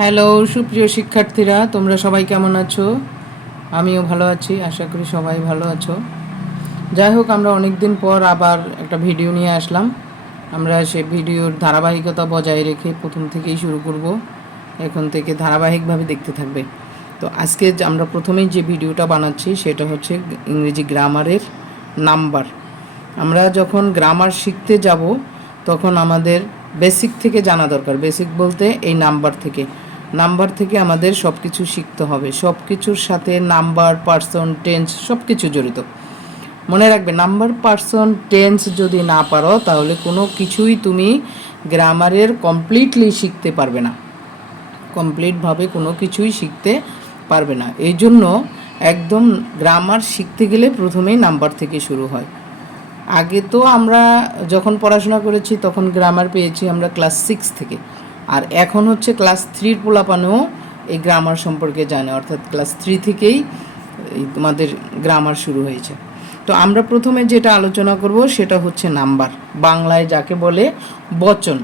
Hello সুপ্রিয় শিক্ষার্থীরা, তোমরা সবাই কেমন আছো? আমিও ভালো আছি, আশা করি সবাই ভালো আছো। যাই হোক, আমরা অনেক দিন পর আবার একটা ভিডিও নিয়ে আসলাম। আমরা সে ভিডিওর ধারাবাহিকতা বজায় রেখে প্রথম থেকেই শুরু করব। এখন থেকে ধারাবাহিকভাবে দেখতে থাকবে। তো আজকে আমরা প্রথমেই যে ভিডিওটা বানাচ্ছি সেটা হচ্ছে ইংরেজি গ্রামারের নাম্বার। আমরা যখন গ্রামার শিখতে যাব তখন আমাদের বেসিক থেকে জানা দরকার। বেসিক বলতে এই নাম্বার থেকে আমাদের সব কিছু শিখতে হবে। সব কিছুর সাথে নাম্বার, পার্সন, টেন্স সব কিছু জড়িত। মনে রাখবে, নাম্বার, পার্সন, টেন্স যদি না পারো তাহলে কোনো কিছুই তুমি গ্রামারের কমপ্লিটলি শিখতে পারবে না। কমপ্লিটভাবে কোনো কিছুই শিখতে পারবে না। এই জন্য একদম গ্রামার শিখতে গেলে প্রথমেই নাম্বার থেকে শুরু হয়। আগে তো আমরা যখন পড়াশোনা করেছি তখন গ্রামার পেয়েছি আমরা ক্লাস 6 থেকে, আর এখন হচ্ছে ক্লাস 3-র পোলাপানেও এই গ্রামার সম্পর্কে জানে, অর্থাৎ ক্লাস 3 থেকেই এই তোমাদের গ্রামার শুরু হয়েছে। তো আমরা প্রথমে যেটা আলোচনা করব সেটা হচ্ছে নাম্বার, বাংলায় যাকে বলে বচন।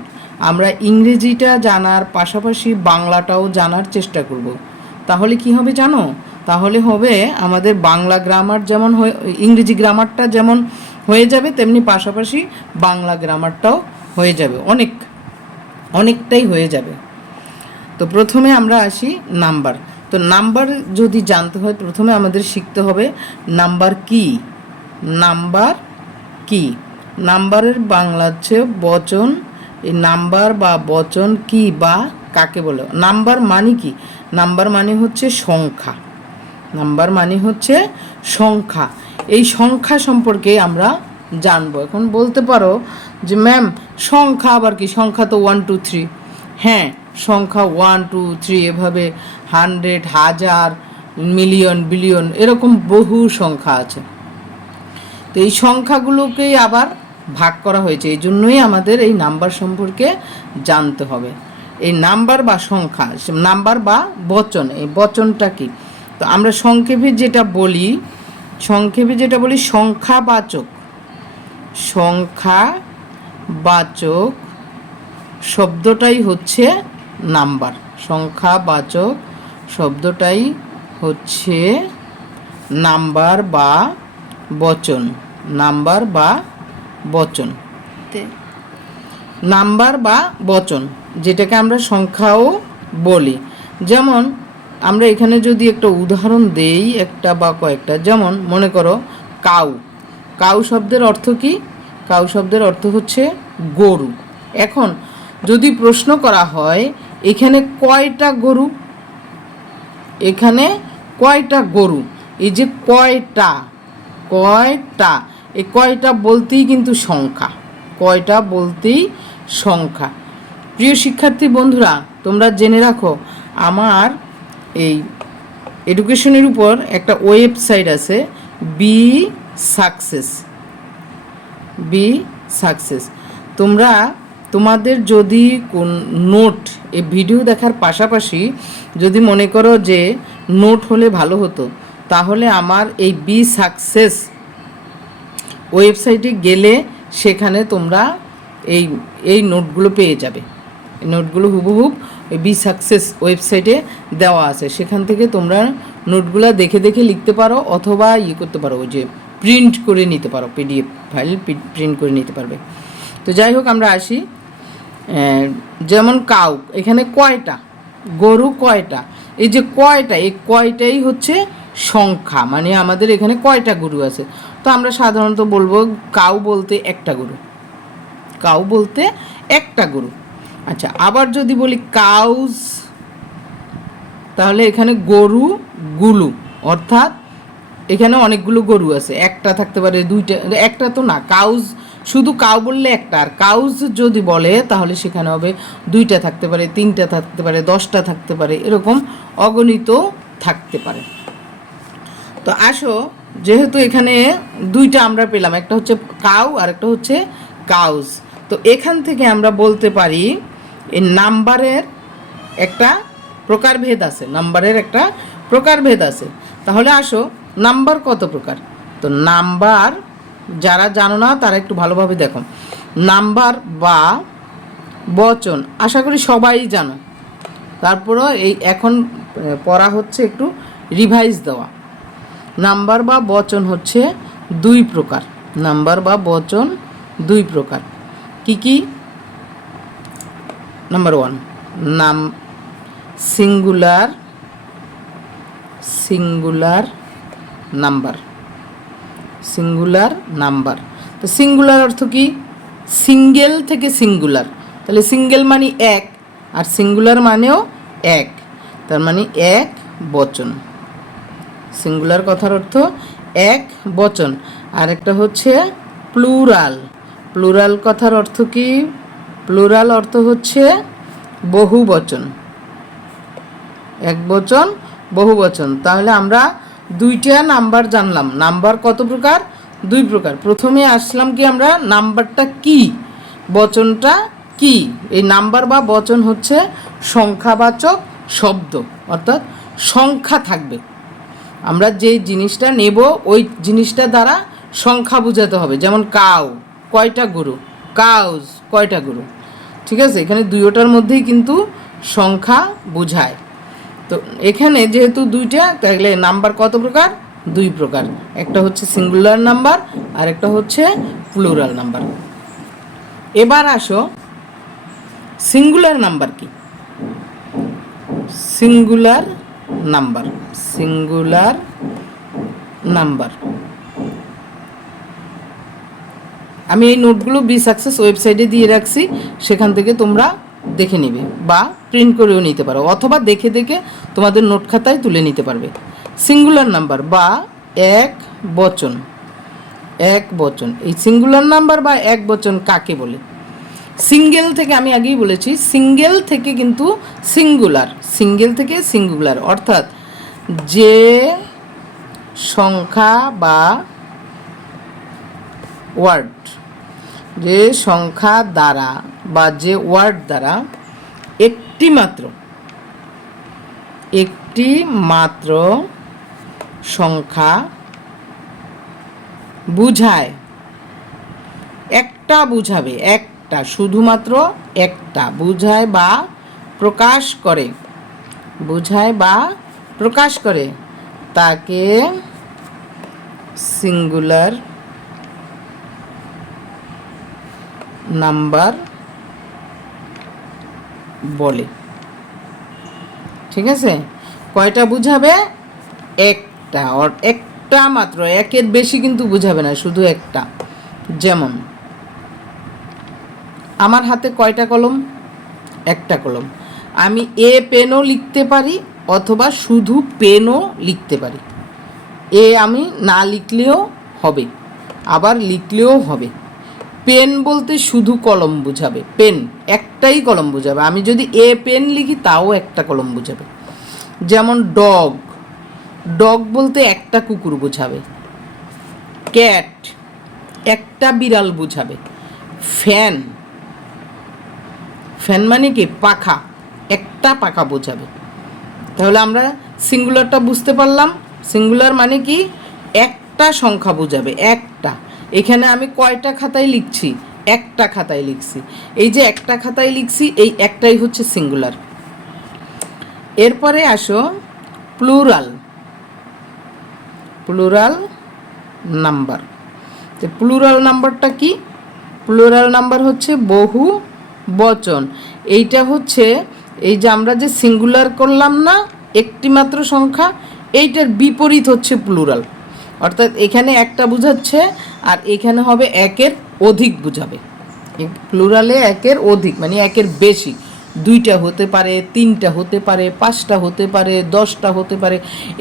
আমরা ইংরেজিটা জানার পাশাপাশি বাংলাটাও জানার চেষ্টা করব। তাহলে কি হবে জানো? তাহলে হবে আমাদের বাংলা গ্রামার যেমন ইংরেজি গ্রামারটা যেমন হয়ে যাবে, তেমনি পাশাপাশি বাংলা গ্রামারটাও হয়ে যাবে, অনেকটাই হয়ে যাবে। তো প্রথমে আমরা আসি নাম্বার। তো নাম্বার যদি জানতে হয় প্রথমে আমাদের শিখতে হবে নাম্বার কি। নাম্বার কি? নাম্বারের বাংলা হচ্ছে বচন। এই নাম্বার বা বচন কি বা কাকে বলে? নাম্বার মানে কি? নাম্বার মানে হচ্ছে সংখ্যা। নাম্বার মানে হচ্ছে সংখ্যা। এই সংখ্যা সম্পর্কে আমরা জানবো। এখন বলতে পারো যে ম্যাম সংখ্যা আবার কি? সংখ্যা তো 1 2 3। হ্যাঁ, সংখ্যা 1 2 3 এভাবে 100, 1000, মিলিয়ন, বিলিয়ন এরকম বহু সংখ্যা আছে। তো এই সংখ্যাগুলোকেই আবার ভাগ করা হয়েছে, এই জন্যই আমাদের এই নাম্বার সম্পর্কে জানতে হবে। এই নাম্বার বা সংখ্যা, নাম্বার বা বচন, এই বচনটা কি? তো আমরা সংক্ষেপে যেটা বলি সংখ্যাবাচক। সংখ্যাবাচক শব্দটাই হচ্ছে নাম্বার। সংখ্যাবাচক শব্দটাই হচ্ছে নাম্বার বা বচন। নাম্বার বা বচন, নাম্বার বা বচন, যেটাকে আমরা সংখ্যাও বলি। যেমন আমরা এখানে যদি একটা উদাহরণ দেই, একটা বা কয়েকটা, যেমন মনে করো কাউ। কাউ শব্দের অর্থ কি? কাউ শব্দের অর্থ হচ্ছে গরু। এখন যদি প্রশ্ন করা হয় এখানে কয়টা গরু, এখানে কয়টা গরু, এই যে কয়টা, কয়টা, এই কয়টা বলতেই কিন্তু সংখ্যা। কয়টা বলতেই সংখ্যা। প্রিয় শিক্ষার্থী বন্ধুরা, তোমরা জেনে রাখো আমার এই এডুকেশনের উপর একটা ওয়েবসাইট আছে, বি সাকসেস। তোমরা তোমাদের যদি কোন নোট, এই ভিডিও দেখার পাশাপাশি যদি মনে করো যে নোট হলে ভালো হতো, তাহলে আমার এই বি সাকসেস ওয়েবসাইটে গেলে সেখানে তোমরা এই এই নোটগুলো পেয়ে যাবে। এই নোটগুলো হুবহুব ওই বি সাকসেস ওয়েবসাইটে দেওয়া আছে। সেখান থেকে তোমরা নোটগুলো দেখে দেখে লিখতে পারো, অথবা করতে পারো, ওই যে প্রিন্ট করে নিতে পারো, পিডিএফ ফাইল প্রিন্ট করে নিতে পারবে। তো যাই হোক, আমরা আসি। যেমন কাউ, এখানে কয়টা গরু, কয়টা, এই যে কয়টা, এই কয়টাই হচ্ছে সংখ্যা, মানে আমাদের এখানে কয়টা গরু আছে। তো আমরা সাধারণত বলবো কাউ বলতে একটা গরু, কাউ বলতে একটা গরু। আচ্ছা, আবার যদি বলি কাউজ, তাহলে এখানে গরু গুলো, অর্থাৎ এখানে অনেকগুলো গরু আছে, একটা থাকতে পারে, দুইটা, একটা তো না, কাউজ শুধু কাউ বললে একটা, আর কাউজ যদি বলে তাহলে সেখানে হবে দুইটা থাকতে পারে, তিনটা থাকতে পারে, 10টা থাকতে পারে, এরকম অগণিত থাকতে পারে। তো আসো, যেহেতু এখানে দুইটা আমরা পেলাম, একটা হচ্ছে কাউ আর একটা হচ্ছে কাউজ, তো এখান থেকে আমরা বলতে পারি এই নাম্বারের একটা প্রকারভেদ আছে, নাম্বারের একটা প্রকারভেদ আছে। তাহলে আসো, নাম্বার কত প্রকার? তো নাম্বার যারা জানো না তারা একটু ভালোভাবে দেখো। নাম্বার বা বচন আশা করি সবাই জানো। তারপরও এই এখন পড়া হচ্ছে একটু রিভাইজ দেওয়া। নাম্বার বা বচন হচ্ছে দুই প্রকার। নাম্বার বা বচন দুই প্রকার। কি কি? নাম্বার ওয়ান, নাম singular singular number. Singular number, তো সিঙ্গুলার অর্থ কি? সিঙ্গেল থেকে সিঙ্গুলার, তাহলে সিঙ্গেল মানে এক, আর সিঙ্গুলার মানেও এক, তার মানে এক বচন। সিঙ্গুলার কথার অর্থ এক বচন। আর একটা হচ্ছে প্লুরাল। প্লুরাল কথার অর্থ কি? প্লুরাল অর্থ হচ্ছে বহু বচন, এক বচন বহু বচন। তাহলে আমরা দুইটা নাম্বার জানলাম। নাম্বার কত প্রকার? দুই প্রকার। প্রথমে আসলাম কি আমরা নাম্বারটা কি, বচনটা কি। এই নাম্বার বা বচন হচ্ছে সংখ্যাবাচক শব্দ, অর্থাৎ সংখ্যা থাকবে। আমরা যে জিনিসটা নেব ওই জিনিসটা দ্বারা সংখ্যা বোঝাতে হবে। যেমন কাউ, কয়টা গরু, কাউজ, কয়টা গরু। ঠিক আছে, এখানে দুইটার মধ্যেই কিন্তু সংখ্যা বোঝায়। তো এখানে যেহেতু দুইটা, তাহলে নাম্বার কত প্রকার? দুই প্রকার। একটা হচ্ছে সিঙ্গুলার নাম্বার আর একটা হচ্ছে প্লুরাল নাম্বার। এবার আসো সিঙ্গুলার নাম্বার কি। সিঙ্গুলার নাম্বার, সিঙ্গুলার নাম্বার, আমি এই নোটগুলো বি সাকসেস ওয়েবসাইটে দিয়ে রাখছি, সেখান থেকে তোমরা দেখে নেবে বা প্রিন্ট করেও নিতে পারো, অথবা দেখে দেখে তোমাদের নোট খাতায় তুলে নিতে পারবে। সিঙ্গুলার নাম্বার বা এক বচন। এক বচন, এই সিঙ্গুলার নাম্বার বা এক বচন কাকে বলে? সিঙ্গেল থেকে, আমি আগেই বলেছি, সিঙ্গেল থেকে কিন্তু সিঙ্গুলার, সিঙ্গেল থেকে সিঙ্গুলার, অর্থাৎ যে সংখ্যা বা ওয়ার্ড, যে সংখ্যা দ্বারা বা যে ওয়ার্ড দ্বারা একটি মাত্র সংখ্যা বুঝায়, একটা বুঝাবে, একটা, শুধুমাত্র একটা বুঝায় বা প্রকাশ করে, বুঝায় বা প্রকাশ করে, তাকে সিঙ্গুলার নাম্বার বলে। ঠিক আছে, কয়টা বুঝাবে? একটা, একটা মাত্র, একের বেশি কিন্তু বুঝাবে না, শুধু একটা। যেমন আমার হাতে কয়টা কলম? একটা কলম। আমি এ পেনও লিখতে পারি অথবা শুধু পেনও লিখতে পারি। এ আমি না লিখলেও হবে, আবার লিখলেও হবে। পেন বলতে শুধু কলম বুঝাবে, পেন একটাই কলম বুঝাবে। আমি যদি এ পেন লিখি তাও একটা কলম বুঝাবে। যেমন ডগ, ডগ বলতে একটা কুকুর বুঝাবে। ক্যাট একটা বিড়াল বুঝাবে। ফ্যান, ফ্যান মানে কি? পাখা, একটা পাখা বোঝাবে। তাহলে আমরা সিঙ্গুলারটা বুঝতে পারলাম। সিঙ্গুলার মানে কি? একটা সংখ্যা বোঝাবে, একটা। এখানে আমি কয়টা খাতায় লিখছি? একটা খাতায় লিখছি। এই যে একটা খাতায় লিখছি, এই একটাই হচ্ছে সিঙ্গুলার। এরপরে আসো প্লুরাল। Plural number. তো প্লুরাল নাম্বারটা কি? প্লুরাল নাম্বার হচ্ছে বহু বচন। এইটা হচ্ছে, এই যে আমরা যে সিঙ্গুলার করলাম না, একটি মাত্র সংখ্যা, এইটার বিপরীত হচ্ছে প্লুরাল। অর্থাৎ এখানে একটা বুঝাচ্ছে আর এখানে হবে একের অধিক বুঝাবে। প্লুরালে একের অধিক মানে একের বেশি, দুইটা হতে পারে, তিনটা হতে পারে, পাঁচটা হতে পারে, 10টা হতে পারে,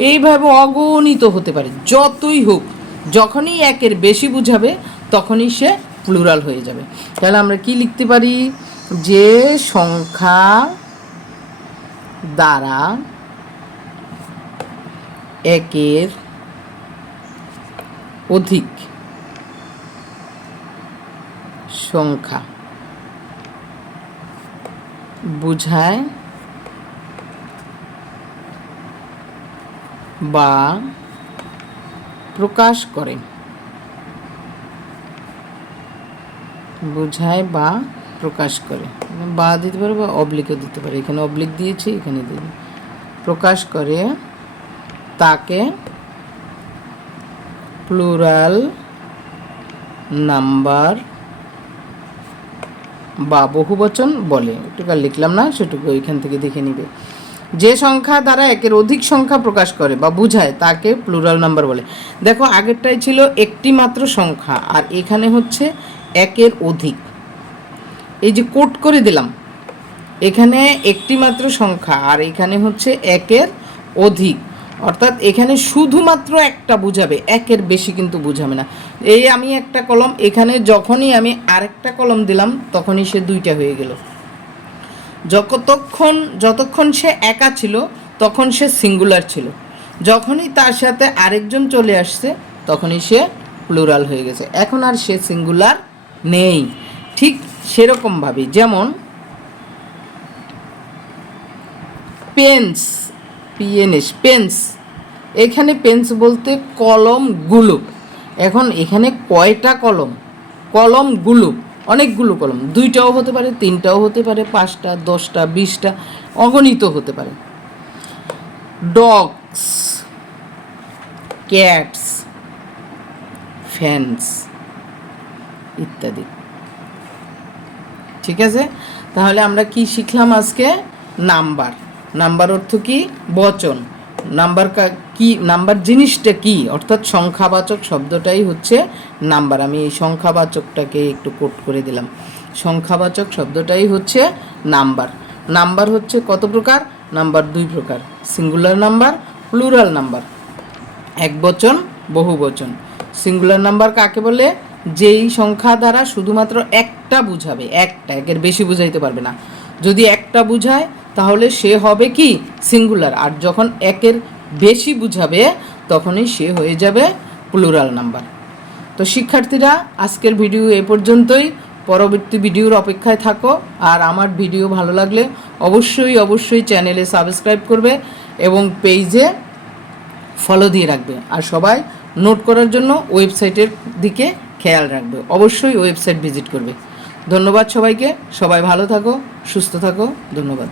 এইভাবে অগণিত হতে পারে। যতই হোক, যখনই একের বেশি বুঝাবে তখনই সে প্লুরাল হয়ে যাবে। তাহলে আমরা কি লিখতে পারি? যে সংখ্যা দ্বারা একের অধিক সংখ্যা বুঝায় বা প্রকাশ করে, বুঝায় বা প্রকাশ করে, বা দিতে পারে বা অবলিকও দিতে পারে, এখানে অবলিক দিয়েছি, এখানে দিয়ে প্রকাশ করে তাকে প্লুরাল নাম্বার বা বহুবচন বলে। একটু লিখলাম না, সেটুকু এখান থেকে দেখে নিবে। যে সংখ্যা দ্বারা একের অধিক সংখ্যা প্রকাশ করে বা বোঝায় তাকে প্লুরাল নাম্বার বলে। দেখো আগেরটাই ছিল একটি মাত্র সংখ্যা, আর এখানে হচ্ছে একের অধিক। এই যে কোট করে দিলাম, এখানে একটি মাত্র সংখ্যা আর এখানে হচ্ছে একের অধিক, অর্থাৎ এখানে শুধুমাত্র একটা বুঝাবে, একের বেশি কিন্তু বুঝাবে না। এই আমি একটা কলম, এখানে যখনই আমি আরেকটা কলম দিলাম তখনই সে দুইটা হয়ে গেল। যতক্ষণ সে একা ছিল তখন সে সিঙ্গুলার ছিল, যখনই তার সাথে আরেকজন চলে আসছে তখনই সে প্লুরাল হয়ে গেছে, এখন আর সে সিঙ্গুলার নেই। ঠিক সেরকমভাবে যেমন পেন্স, পিএনএস, পেন্স, এখানে পেন্স বলতে কলমগুলো। এখন এখানে কয়টা কলম? কলমগুলো, অনেকগুলো কলম, দুইটাও হতে পারে, তিনটাও হতে পারে, 5টা, 10টা, 20টা, অগণিত হতে পারে। ডগস, ক্যাটস, ফ্যান্স ইত্যাদি। ঠিক আছে, তাহলে আমরা কি শিখলাম আজকে? নাম্বার। নাম্বার অর্থ কি? বচন। নাম্বার কি? নাম্বার জিনিসটা কি? অর্থাৎ সংখ্যাবাচক শব্দটাই হচ্ছে নাম্বার। আমি এই সংখ্যাবাচকটাকে একটু কোট করে দিলাম। সংখ্যাবাচক শব্দটাই হচ্ছে নাম্বার। নাম্বার হচ্ছে কত প্রকার? নাম্বার 2 প্রকার, সিঙ্গুলার নাম্বার, প্লুরাল নাম্বার, এক বচন, বহু বচন। সিঙ্গুলার নাম্বার কাকে বলে? যেই সংখ্যা দ্বারা শুধুমাত্র একটা বুঝাবে, একটা, একের বেশি বুঝাইতে পারবে না। যদি একটা বুঝায় তাহলে সে হবে কি? সিঙ্গুলার। আর যখন একের বেশি বুঝাবে তখনই সে হয়ে যাবে প্লুরাল নাম্বার। তো শিক্ষার্থীরা, আজকের ভিডিও এ পর্যন্তই। পরবর্তী ভিডিওর অপেক্ষায় থাকো। আর আমার ভিডিও ভালো লাগলে অবশ্যই চ্যানেলে সাবস্ক্রাইব করবে এবং পেজে ফলো দিয়ে রাখবে। আর সবাই নোট করার জন্য ওয়েবসাইটের দিকে খেয়াল রাখবে, অবশ্যই ওয়েবসাইট ভিজিট করবে। ধন্যবাদ সবাইকে, সবাই ভালো থাকো, সুস্থ থাকো, ধন্যবাদ।